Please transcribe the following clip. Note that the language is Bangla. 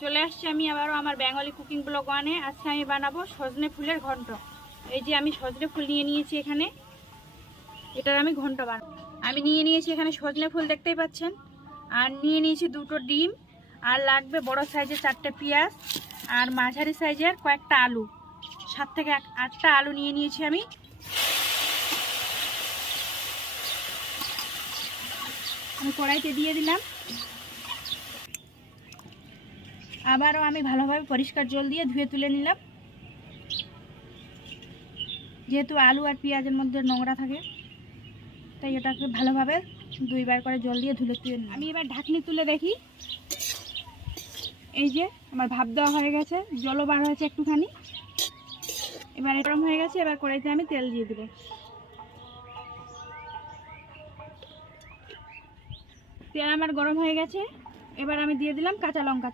চলে আসছি আমি আবারও আমার বেঙ্গলি কুকিং ব্লগ ওয়ানে। আজকে আমি বানাবো সজনে ফুলের ঘন্ট। এই যে আমি সজনে ফুল নিয়ে নিয়েছি এখানে, এটার আমি ঘন্ট বানাবো। আমি নিয়ে নিয়েছি এখানে সজনে ফুল, দেখতেই পাচ্ছেন, আর নিয়ে নিয়েছি 2টো ডিম, আর লাগবে বড় সাইজের 4টে পেঁয়াজ, আর মাঝারি সাইজের কয়েকটা আলু, 7 থেকে 8টা আলু নিয়ে নিয়েছি আমি। কড়াইতে দিয়ে দিলাম। আবারও আমি ভালোভাবে পরিষ্কার জল দিয়ে ধুয়ে তুলে নিলাম, যেহেতু আলু আর পেঁয়াজের মধ্যে নোংরা থাকে, তাই এটাকে ভালোভাবে 2বার করে জল দিয়ে ধুলে তুলে নিলাম। আমি এবার ঢাকনি তুলে দেখি, এই যে আমার ভাপ দেওয়া হয়ে গেছে, জলও বার হয়েছে একটুখানি। এবার গরম হয়ে গেছে, এবার কড়াইতে আমি তেল দিয়ে দেবো। তেল আমার গরম হয়ে গেছে, এবার আমি দিয়ে দিলাম কাঁচা লঙ্কা।